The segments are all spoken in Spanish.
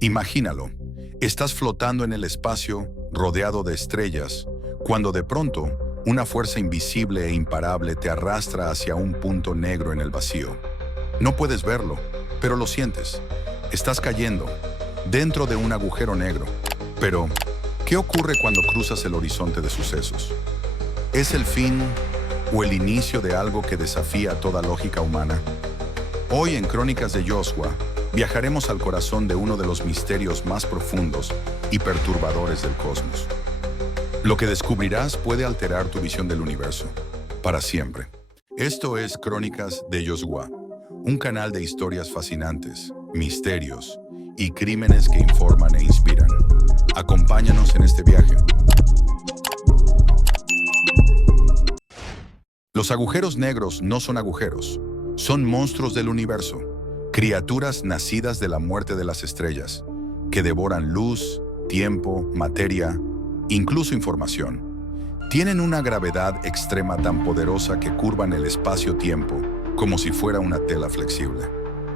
Imagínalo, estás flotando en el espacio, rodeado de estrellas, cuando de pronto una fuerza invisible e imparable te arrastra hacia un punto negro en el vacío. No puedes verlo, pero lo sientes. Estás cayendo, dentro de un agujero negro. Pero, ¿qué ocurre cuando cruzas el horizonte de sucesos? ¿Es el fin o el inicio de algo que desafía toda lógica humana? Hoy en Crónicas de Joshua, viajaremos al corazón de uno de los misterios más profundos y perturbadores del cosmos. Lo que descubrirás puede alterar tu visión del universo, para siempre. Esto es Crónicas de Joshua, un canal de historias fascinantes, misterios y crímenes que informan e inspiran. Acompáñanos en este viaje. Los agujeros negros no son agujeros, son monstruos del universo, criaturas nacidas de la muerte de las estrellas, que devoran luz, tiempo, materia, incluso información. Tienen una gravedad extrema tan poderosa que curvan el espacio-tiempo como si fuera una tela flexible.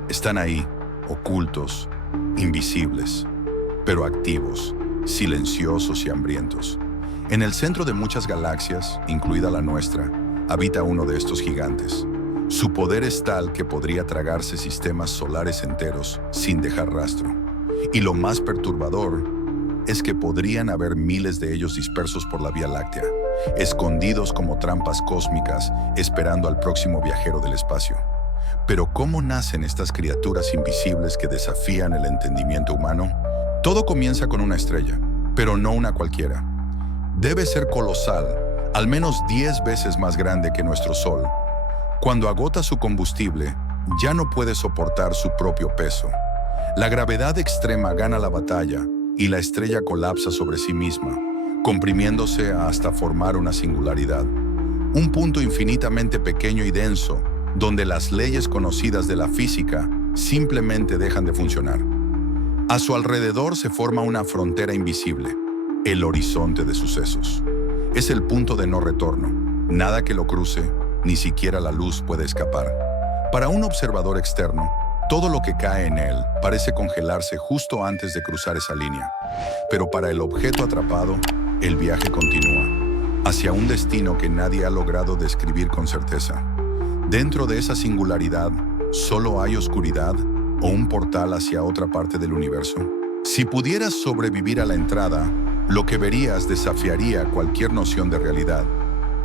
Están ahí, ocultos, invisibles, pero activos, silenciosos y hambrientos. En el centro de muchas galaxias, incluida la nuestra, habita uno de estos gigantes. Su poder es tal que podría tragarse sistemas solares enteros sin dejar rastro. Y lo más perturbador es que podrían haber miles de ellos dispersos por la Vía Láctea, escondidos como trampas cósmicas, esperando al próximo viajero del espacio. Pero ¿cómo nacen estas criaturas invisibles que desafían el entendimiento humano? Todo comienza con una estrella, pero no una cualquiera. Debe ser colosal, al menos 10 veces más grande que nuestro Sol. Cuando agota su combustible, ya no puede soportar su propio peso. La gravedad extrema gana la batalla y la estrella colapsa sobre sí misma, comprimiéndose hasta formar una singularidad. Un punto infinitamente pequeño y denso, donde las leyes conocidas de la física simplemente dejan de funcionar. A su alrededor se forma una frontera invisible, el horizonte de sucesos. Es el punto de no retorno. Nada que lo cruce, ni siquiera la luz puede escapar. Para un observador externo, todo lo que cae en él parece congelarse justo antes de cruzar esa línea. Pero para el objeto atrapado, el viaje continúa, hacia un destino que nadie ha logrado describir con certeza. Dentro de esa singularidad, ¿solo hay oscuridad o un portal hacia otra parte del universo? Si pudieras sobrevivir a la entrada, lo que verías desafiaría cualquier noción de realidad.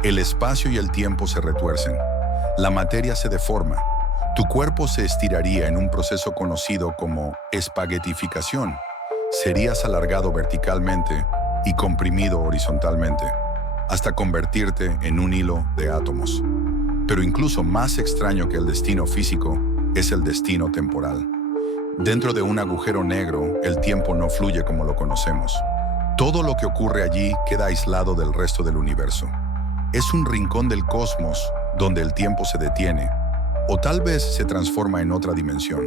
El espacio y el tiempo se retuercen. La materia se deforma. Tu cuerpo se estiraría en un proceso conocido como espaguetificación. Serías alargado verticalmente y comprimido horizontalmente, hasta convertirte en un hilo de átomos. Pero incluso más extraño que el destino físico es el destino temporal. Dentro de un agujero negro, el tiempo no fluye como lo conocemos. Todo lo que ocurre allí queda aislado del resto del universo. Es un rincón del cosmos donde el tiempo se detiene, o tal vez se transforma en otra dimensión.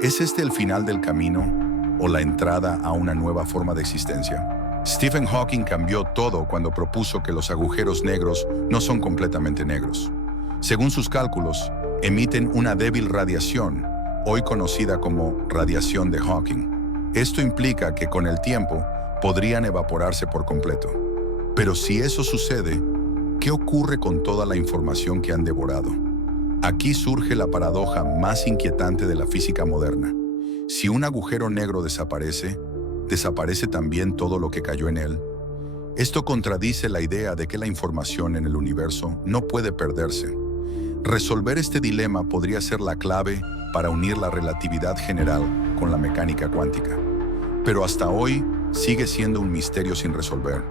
¿Es este el final del camino o la entrada a una nueva forma de existencia? Stephen Hawking cambió todo cuando propuso que los agujeros negros no son completamente negros. Según sus cálculos, emiten una débil radiación, hoy conocida como radiación de Hawking. Esto implica que con el tiempo podrían evaporarse por completo. Pero si eso sucede, ¿qué ocurre con toda la información que han devorado? Aquí surge la paradoja más inquietante de la física moderna. Si un agujero negro desaparece, ¿desaparece también todo lo que cayó en él? Esto contradice la idea de que la información en el universo no puede perderse. Resolver este dilema podría ser la clave para unir la relatividad general con la mecánica cuántica. Pero hasta hoy sigue siendo un misterio sin resolver.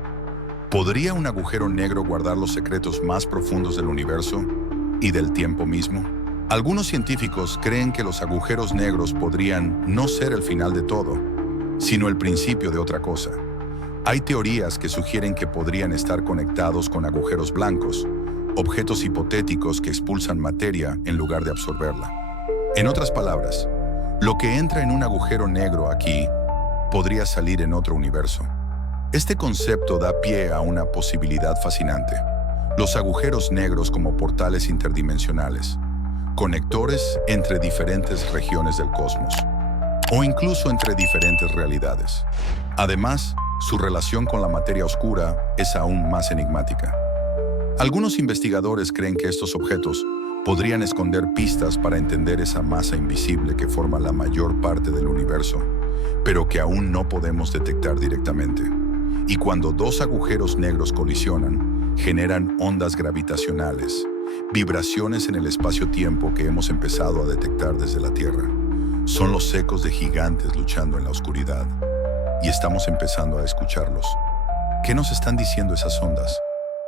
¿Podría un agujero negro guardar los secretos más profundos del universo y del tiempo mismo? Algunos científicos creen que los agujeros negros podrían no ser el final de todo, sino el principio de otra cosa. Hay teorías que sugieren que podrían estar conectados con agujeros blancos, objetos hipotéticos que expulsan materia en lugar de absorberla. En otras palabras, lo que entra en un agujero negro aquí podría salir en otro universo. Este concepto da pie a una posibilidad fascinante: los agujeros negros como portales interdimensionales, conectores entre diferentes regiones del cosmos. o incluso entre diferentes realidades. Además, su relación con la materia oscura es aún más enigmática. Algunos investigadores creen que estos objetos podrían esconder pistas para entender esa masa invisible que forma la mayor parte del universo, pero que aún no podemos detectar directamente. Y cuando dos agujeros negros colisionan, generan ondas gravitacionales, vibraciones en el espacio-tiempo que hemos empezado a detectar desde la Tierra. Son los ecos de gigantes luchando en la oscuridad, y estamos empezando a escucharlos. ¿Qué nos están diciendo esas ondas?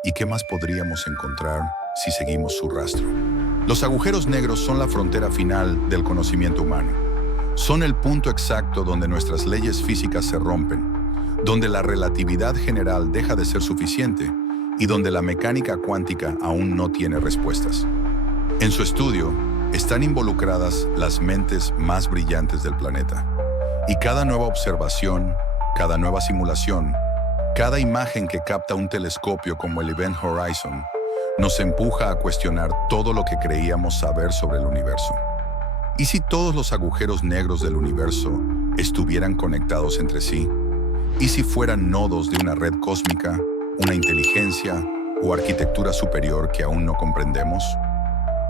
¿Y qué más podríamos encontrar si seguimos su rastro? Los agujeros negros son la frontera final del conocimiento humano. Son el punto exacto donde nuestras leyes físicas se rompen, donde la relatividad general deja de ser suficiente y donde la mecánica cuántica aún no tiene respuestas. En su estudio están involucradas las mentes más brillantes del planeta. Y cada nueva observación, cada nueva simulación, cada imagen que capta un telescopio como el Event Horizon, nos empuja a cuestionar todo lo que creíamos saber sobre el universo. ¿Y si todos los agujeros negros del universo estuvieran conectados entre sí? ¿Y si fueran nodos de una red cósmica, una inteligencia o arquitectura superior que aún no comprendemos?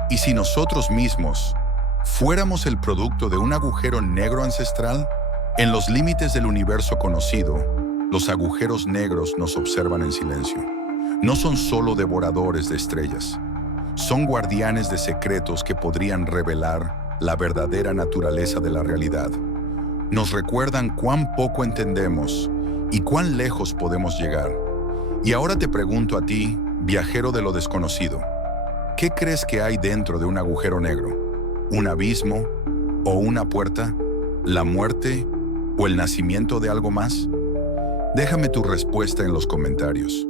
¿Y si nosotros mismos fuéramos el producto de un agujero negro ancestral? En los límites del universo conocido, los agujeros negros nos observan en silencio. No son solo devoradores de estrellas. Son guardianes de secretos que podrían revelar la verdadera naturaleza de la realidad. Nos recuerdan cuán poco entendemos y cuán lejos podemos llegar. Y ahora te pregunto a ti, viajero de lo desconocido, ¿qué crees que hay dentro de un agujero negro? ¿Un abismo o una puerta? ¿La muerte o el nacimiento de algo más? Déjame tu respuesta en los comentarios.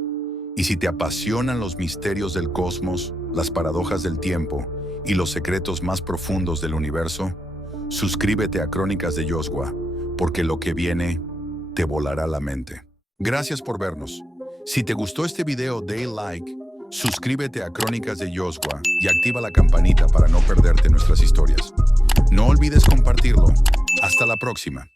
Y si te apasionan los misterios del cosmos, las paradojas del tiempo y los secretos más profundos del universo, suscríbete a Crónicas de Yoshua, porque lo que viene te volará la mente. Gracias por vernos. Si te gustó este video, dale like, suscríbete a Crónicas de Yoshua y activa la campanita para no perderte nuestras historias. No olvides compartirlo. Hasta la próxima.